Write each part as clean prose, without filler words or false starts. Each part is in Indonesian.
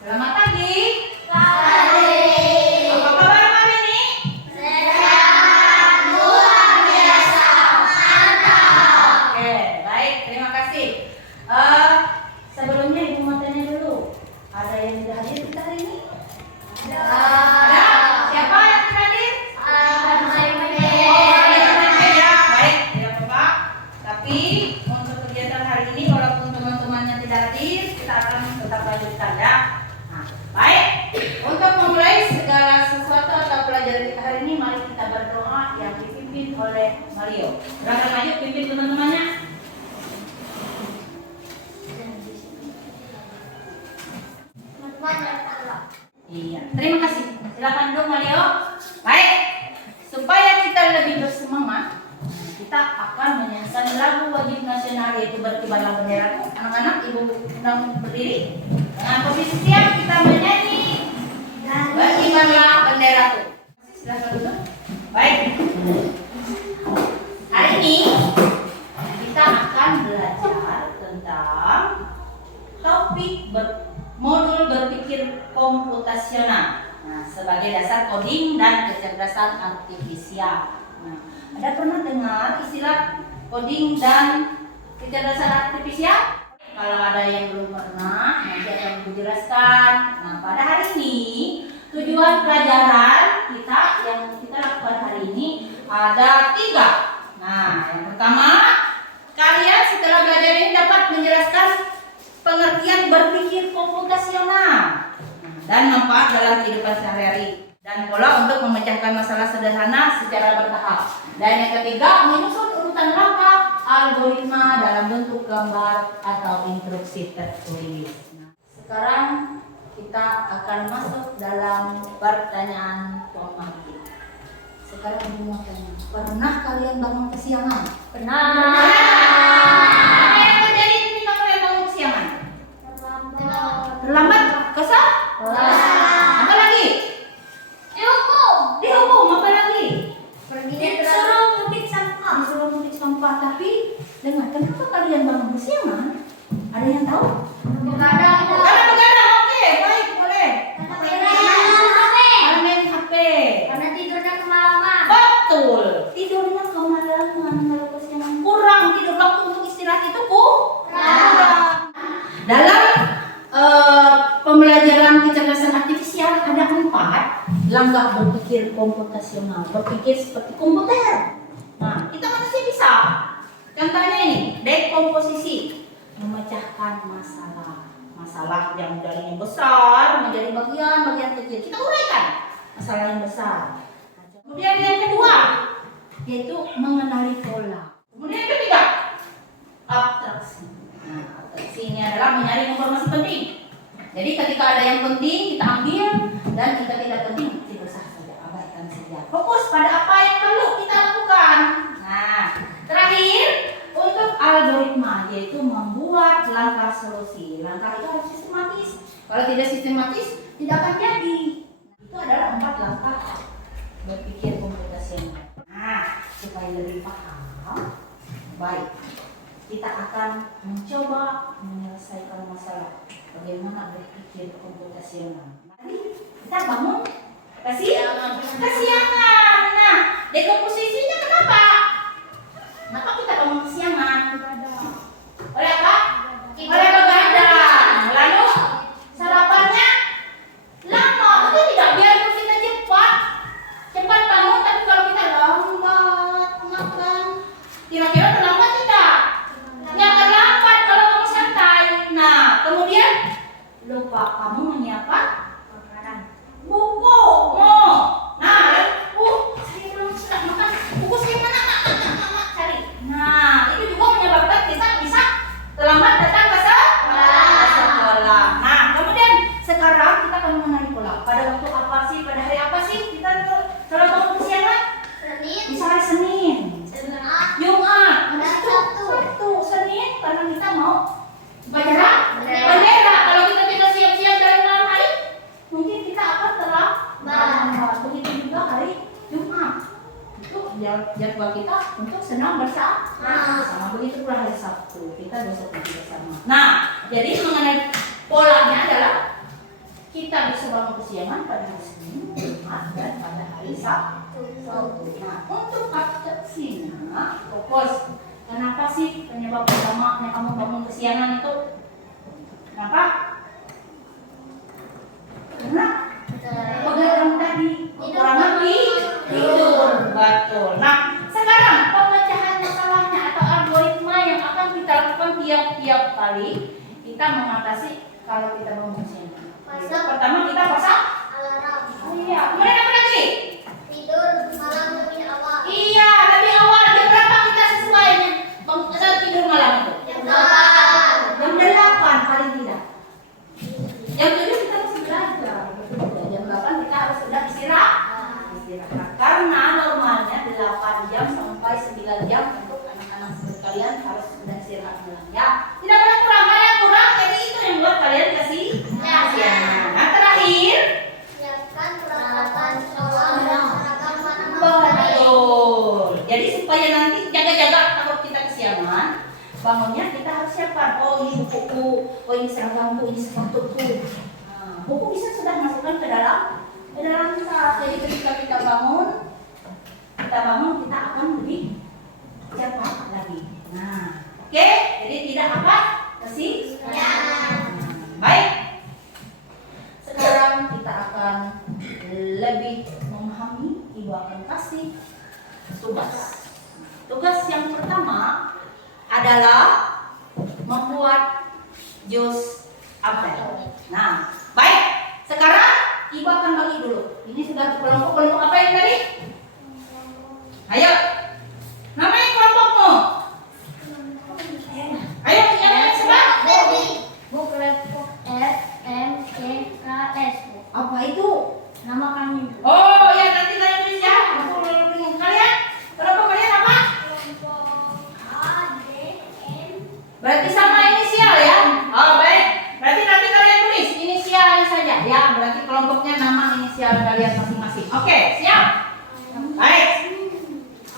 Selamat pagi. Pagi. Apa kabar hari ini? Sehat, luar biasa, mantap. Oke, baik. Terima kasih. Sebelumnya Ibu mau tanya dulu. Ada yang tidak hadir kita hari ini? Ada. Siapa yang tidak hadir? Ya, baik. Tidak apa-apa. Tapi untuk kegiatan hari ini, walaupun teman-temannya tidak hadir, kita akan tetap lanjutkan ya. Nah, baik. Untuk memulai segala sesuatu atau pelajaran kita hari ini, mari kita berdoa yang dipimpin oleh Mario. Berangkat maju pimpin teman-temannya. Iya, terima kasih. Silakan dong Mario. Baik, supaya kita lebih bersemangat, kita akan menyanyikan lagu wajib nasional yaitu Berkibarlah Benderaku. Anak-anak, ibu undang berdiri. Dengan posisi siap kita menyanyi Berkibarlah Benderaku. Silakan duduk. Baik. Hari ini kita akan belajar tentang topik modul berpikir komputasional. Nah, sebagai dasar coding dan kecerdasan artifisial. Nah, ada pernah dengar istilah coding dan kecerdasan artifisial? Kalau ada yang belum pernah, nanti akan dijelaskan. Nah, pada hari ini tujuan pelajaran kita yang kita lakukan hari ini ada 3. Nah, yang pertama, kalian setelah belajar ini dapat menjelaskan pengertian berpikir komputasional dan manfaat dalam kehidupan sehari-hari dan pola untuk memecahkan masalah sederhana secara bertahap. Dan yang ketiga, menyusun urutan langkah algoritma dalam bentuk gambar atau instruksi tertulis. Nah, sekarang kita akan masuk dalam pertanyaan formatif. Sekarang ibu mau tanya, pernah kalian bangun kesiangan? Pernah. Apa yang terjadi ketika kalian bangun kesiangan? Terlambat? Kesal? Apa lagi? Dihukum. Apa lagi? Disuruh muntik sampah. Disuruh muntik sampah. Tapi dengar, kenapa kalian bangun kesiangan? Ada yang tahu? Begadang. Karena begadang. Oke, baik, boleh. Karena main HP. Karena tidurnya kemalaman. Betul. Tidurnya kemalaman. Kalau kesiangan kurang tidur, waktu untuk istirahat itu kurang. Dalam pembelajaran kecerdasan artifisial ada 4 langkah berpikir komputasional, berpikir seperti komputer. Nah, kita manusia bisa. Contohnya ini, dekomposisi, memecahkan masalah yang jadinya besar menjadi bagian-bagian kecil. Kita uraikan masalah yang besar. Kemudian yang kedua, yaitu mengenali pola. Kemudian yang ketiga, abstraksi. Nah, abstraksi ini adalah menyaring informasi penting. Jadi ketika ada yang penting kita ambil dan jika tidak penting tidak usah saja, abaikan saja. Fokus pada apa yang perlu kita lakukan. Nah, terakhir untuk algoritma yaitu membuat langkah solusi. Langkah itu harus sistematis. Kalau tidak sistematis tidak akan jadi. Itu adalah 4 langkah berpikir komputasional. Nah, supaya lebih paham, baik, kita akan mencoba menyelesaikan masalah bagaimana berpikir komputasional. Mari kita bangun kesiangan. Nah, dekomposisinya kenapa? Kenapa kita bangun kesiangan? Oleh apa? Oleh begadang. Lalu sarapannya lama, betul tidak? Biar kita cepat bangun, tapi kalau kita lambat makan, kira-kira terlambat tidak? Ya terlambat kalau kamu santai. Nah, kemudian lupa kamu menyiapkan buku. Nah, saya belum sudah makan. Buku saya mana? Cari. Nah, itu juga menyebabkan kita bisa terlambat datang ke sekolah. Nah, kemudian sekarang kita akan mengenali pola. Pada waktu apa sih? Pada hari apa sih kita kalau bangun kesiangan? Bisa hari Senin. Jumat. Sabtu. Senin karena kita mau upacara bendera. Kalau kita tidak siap-siap dari malam hari, mungkin kita akan terlambat. Begitu juga hari Jumat. Itu jadwal kita untuk senang bersama. Begitu pula hari Sabtu kita besok bersama. Nah, jadi mengenai polanya adalah kita bisa bangun kesiangan pada hari Senin, Jumat, dan pada hari Sabtu. Nah, untuk absensinya, fokus. Kenapa sih penyebab utamanya kamu bangun kesiangan itu? Kenapa? Karena begadang tadi, kekurangan tidur. Betul. Nah, sekarang pemecahan masalahnya atau algoritma yang akan kita lakukan tiap-tiap kali kita mengatasi kalau kita bangun kesiangan. Pertama kita pasang alarm. iya. Kemudian apa lagi? Tidur malam lebih awal. Iya, lebih awal. Jam berapa kita sesuainya? Tidur malam itu? Jam 8 paling tidak. Jam 7 kita masih belajar. Jam 8 kita harus sudah istirahat. Karena normalnya 8 jam sampai 9 jam untuk anak-anak sekalian harus sudah istirahat malam ya. Tidak boleh kurang, kalian kurang, jadi itu yang buat kalian kasih kesiangan. Nah, terakhir Siapkan peralatan sekolah dan seragam mana betul. Jadi supaya nanti jaga-jaga takut kita kesiangan, bangunnya kita harus siapkan. Oh, ini bukuku, oh ini seragamku, ini sepatuku. Nah, buku bisa sudah masukkan ke dalam tas. Jadi ketika kita bangun kita akan lebih cepat lagi. Nah, oke. Jadi tidak apa baik. Sekarang kita akan lebih memahami, Ibu akan kasih tugas. Tugas yang pertama adalah membuat jus apel. Nah, baik. Sekarang Ibu akan bagi dulu. Ini sudah kelompok apa yang tadi? Ayo. Namanya kelompokmu. Ayo, yang sebut. Buk kelompok S M C K S. Apa itu? Nama kami. Oh, ya nanti kalian tulis ya. Aku bingung. Kalian? Kelompok kalian apa? Kelompok A D M. Berarti sama inisial ya? Oh, baik. Berarti nanti kalian tulis inisialnya saja ya. Berarti kelompoknya nama inisial kalian masing-masing. Oke, siap? Baik.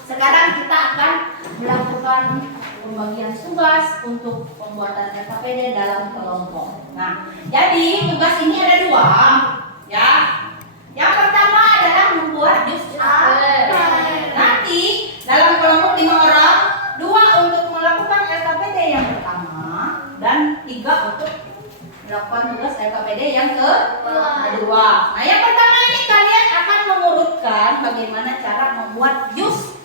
Sekarang kita akan melakukan pembagian tugas untuk pembuatan LKPD dalam kelompok. Nah, jadi tugas ini ada 2 ya. Yang pertama adalah membuat jus apel. Nanti dalam kelompok 5 orang, 2 untuk melakukan LKPD yang pertama dan 3 untuk melakukan tugas LKPD yang kedua. Nah, yang pertama ini kalian akan mengurutkan bagaimana cara membuat jus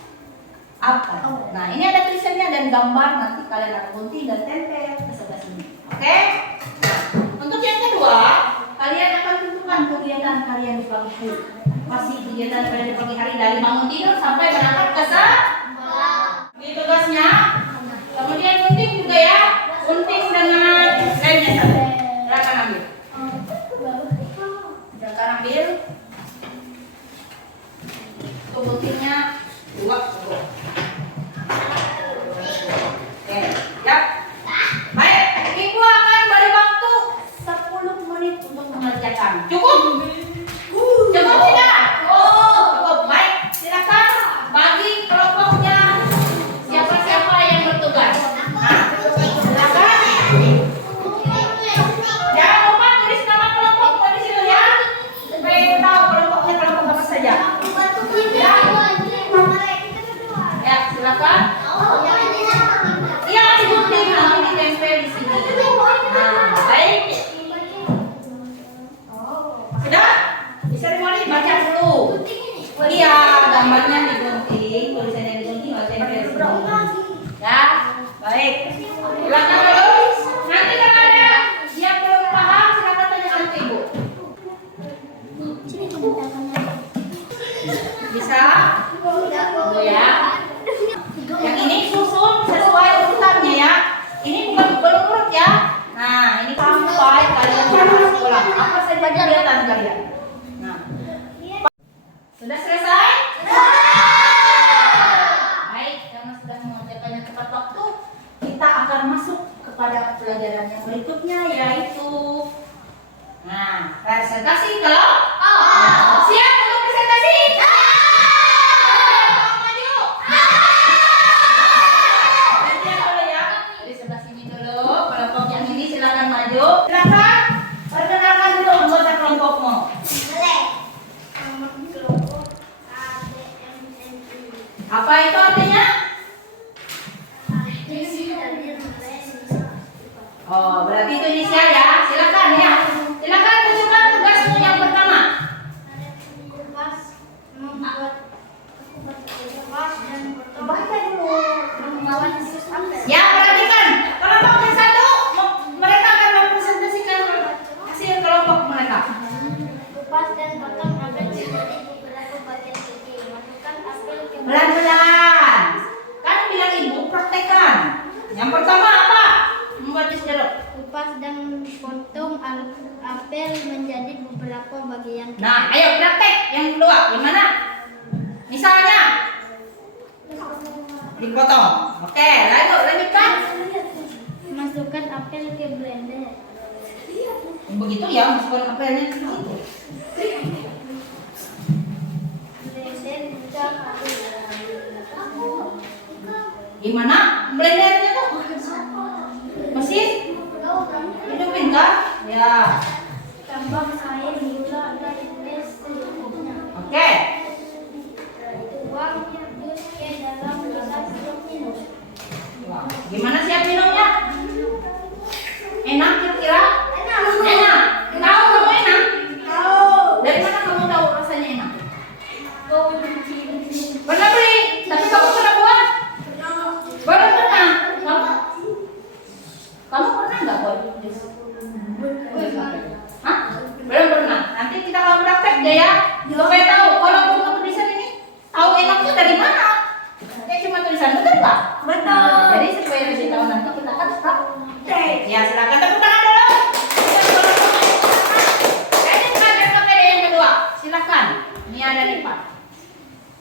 apel. Nah, ini ada tulisannya dan gambar, nanti kalian akan gunting dan tempel ke sebelah sini. Oke? Nah, untuk yang kedua, kalian akan tentukan kegiatan kalian di pagi hari. Pasti kegiatan kalian di pagi hari dari bangun tidur sampai berangkat ke sekolah. Ini tugasnya. Kemudian gunting juga ya. Gunting dengan lemnya saja. Silakan ambil. Silakan ambil. Untuk guntingnya 2 cukup. Oke, siap. Baik, Ibu akan beri waktu 10 menit untuk mengerjakan. Cukup? Cukup tidak? Cukup. Baik, silakan bagi kelompoknya siapa-siapa yang bertugas. Nah, silakan. Jangan lupa tulis nama kelompoknya di situ ya. Supaya Ibu tahu kelompoknya kelompok apa saja. Ya, silakan. Iya, digunting nanti ditempel di sini. Nah, baik. Sudah? Bisa dimulai baca dulu. Iya, gambarnya digunting, tulisannya digunting, baca tempel di sini. Ya, baik. Silakan terus. Nanti kalau ada yang belum paham, silakan tanyakan ke Ibu. Bisa? Oh ya. Yang ini susun sesuai urutannya ya. Ini bukan berurut ya. Nah, ini sampai kalian berangkat sekolah. Apa saja kegiatan kalian? Nah, sudah selesai? Baik, karena sudah mengerjakannya tepat waktu, kita akan masuk kepada pelajaran yang berikutnya yaitu presentasi kelompok. Siap untuk presentasi? Silakan perkenalkan dulu anggota Apa itu artinya? Oh, berarti itu inisial ya. Silakan ya. Silakan tunjukkan tugasmu yang pertama. Baca dulu. Ya, perhatikan. Kelompok yang satu, mereka akan mempresentasikan hasil kelompok mereka. Kupas dan potong apel menjadi beberapa bagian kecil. Masukkan apel ke Pelan-pelan. Kan bilang ibu praktekkan. Yang pertama apa? Membuat jus jeruk. kupas dan potong apel menjadi beberapa bagian kecil. Nah, ayo praktek. Yang kedua, gimana? Misalnya dipotong. Oke, lanjutkan. Masukkan apel ke blender. Begitu ya, masukkan apelnya ke situ. Blender 3 kali. Gimana? Blendernya tuh? Mesin? Hidupin kah? Ya. Tambah air, gula, dan es secukupnya. Oke. Tuang jus ke dalam gelas untuk minum. Wah, gimana siap minumnya? Enak kira-kira? Enak. Tahu kamu enak? Dari mana kamu tahu rasanya enak? Pernah beli? Tapi kamu pernah buat? Belum pernah. Kamu pernah nggak buat jus? Hah? Belum pernah. Nanti kita akan praktek deh ya. Supaya tahu kalau untuk tulisan ini tahu enaknya dari mana. Kayak cuma tulisan, betul nggak? Betul. Jadi supaya lebih tahu nanti kita akan praktek. Ya, silakan tepuk tangan dulu. Lanjutkan dan KPD yang kedua. Silakan. Ini ada nih Pak.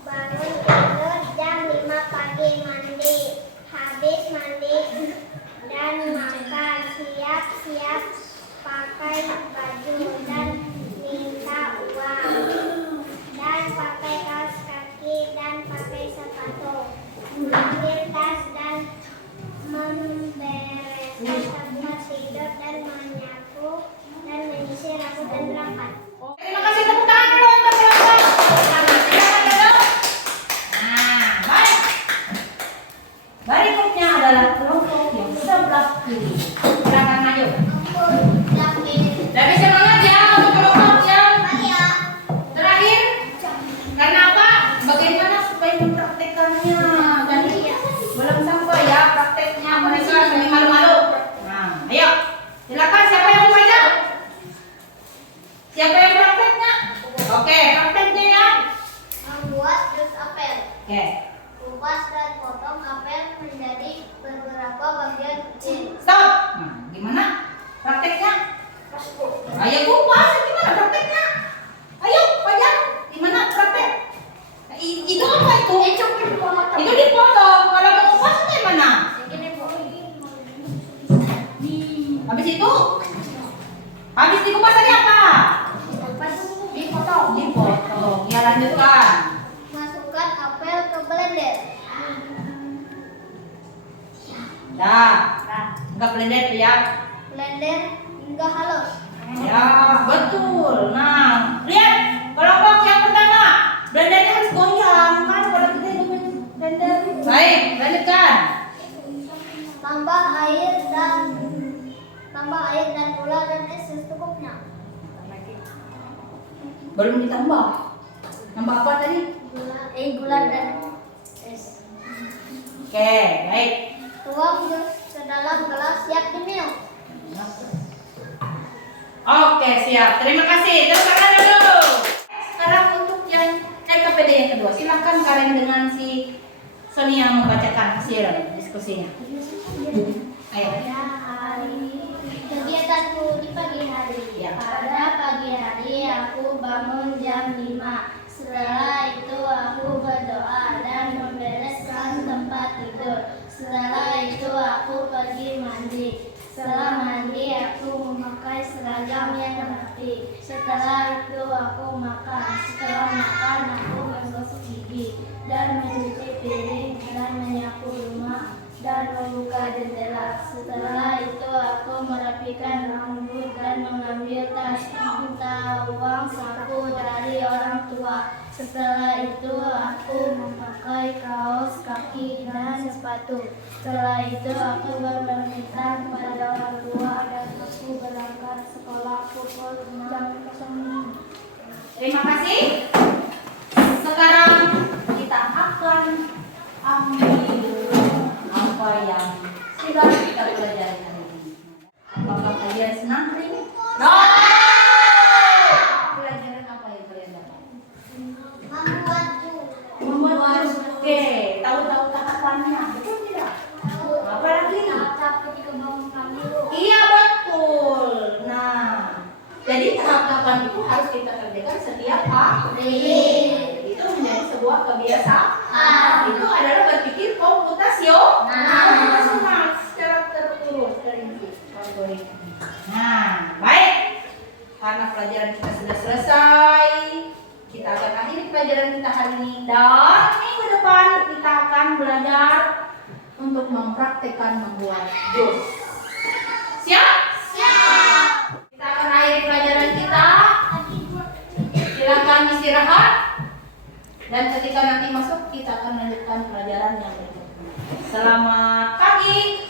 Bangun tidur jam 5 pagi, mandi. Habis mandi dan makan, siap-siap pakai baju dan minta uang. Dan pakai kaos kaki dan pakai sepatu. Ambil tas dan membereskan tempat tidur dan menyapu dan menyisir rambut dan berangkat. Terima kasih, tepuk tangan dulu untuk kelompok. Silakan dulu. Nah, baik. Berikutnya adalah kelompok yang sebelah kiri. Silakan maju. Lebih semangat ya untuk kelompok yang terakhir. Karena apa? Bagaimana supaya mempraktekannya? Jadi belum sampai ya prakteknya, mereka sambil malu-malu. Nah, ayo. Silakan, siapa yang membaca? Siapa yang prakteknya? Oke, prakteknya ya. Membuat jus apel. Oke. Kupas dan potong apel menjadi beberapa bagian kecil. Stop. Nah, gimana prakteknya? Ayo kupas, gimana prakteknya? Ayo, pajang, gimana praktek? Itu apa itu? Itu dipotong. Kalau mau kupas gimana? Habis itu? Habis dikupas tadi apa? Dipotong. Ya, lanjutkan. Masukkan apel ke blender. Dah. Enggak blender tuh ya. Blender hingga halus. Ya, betul. Nah, lihat kelompok yang pertama. Blendernya harus goyang kan kalau kita hidupin blender. Baik, lanjutkan. Tambah air dan gula dan es secukupnya. Belum ditambah. Tambah apa tadi? Gula dan es. Oke, baik. Tuang jus ke dalam gelas, siap diminum. Oke, siap. Terima kasih. Tepuk tangan dulu. Sekarang untuk yang KPD yang kedua, silakan Karen dengan si Sonia membacakan hasil diskusinya. Ayo. Kegiatanku di pagi hari. Ya. Pada pagi hari aku bangun jam 5. Setelah itu aku berdoa dan membereskan tempat tidur. Setelah itu aku pergi mandi. Setelah mandi aku memakai seragam yang rapi. Setelah itu aku makan. Setelah makan aku menggosok gigi dan mencuci piring dan menyapu rumah dan membuka jendela. Setelah itu aku merapikan rambut dan mengambil tas, minta uang saku dari orang tua. Setelah itu aku memakan memakai kaos kaki dan sepatu. Setelah itu aku berpamitan kepada orang tua dan aku berangkat sekolah pukul 6.00. Terima kasih. Sekarang kita akan ambil apa yang sudah kita pelajari hari ini. Apakah kalian senang hari ini? No! Pelajaran apa yang kalian dapat? Membuat jus. Oke, tahu-tahu tahapannya, betul tidak? Apa lagi? Iya, betul. Nah, jadi tahap-tahapan itu harus kita kerjakan setiap hari. Itu menjadi sebuah kebiasaan. Itu adalah berpikir komputasional secara terurus terinci. Nah, baik. Karena pelajaran kita sudah selesai, kita akan akhiri pelajaran kita hari ini dan minggu depan kita akan belajar untuk mempraktekkan membuat jus. Siap? Siap. Kita akan akhiri pelajaran kita. Silakan istirahat. Dan ketika nanti masuk kita akan lanjutkan pelajaran yang berikutnya. Selamat pagi.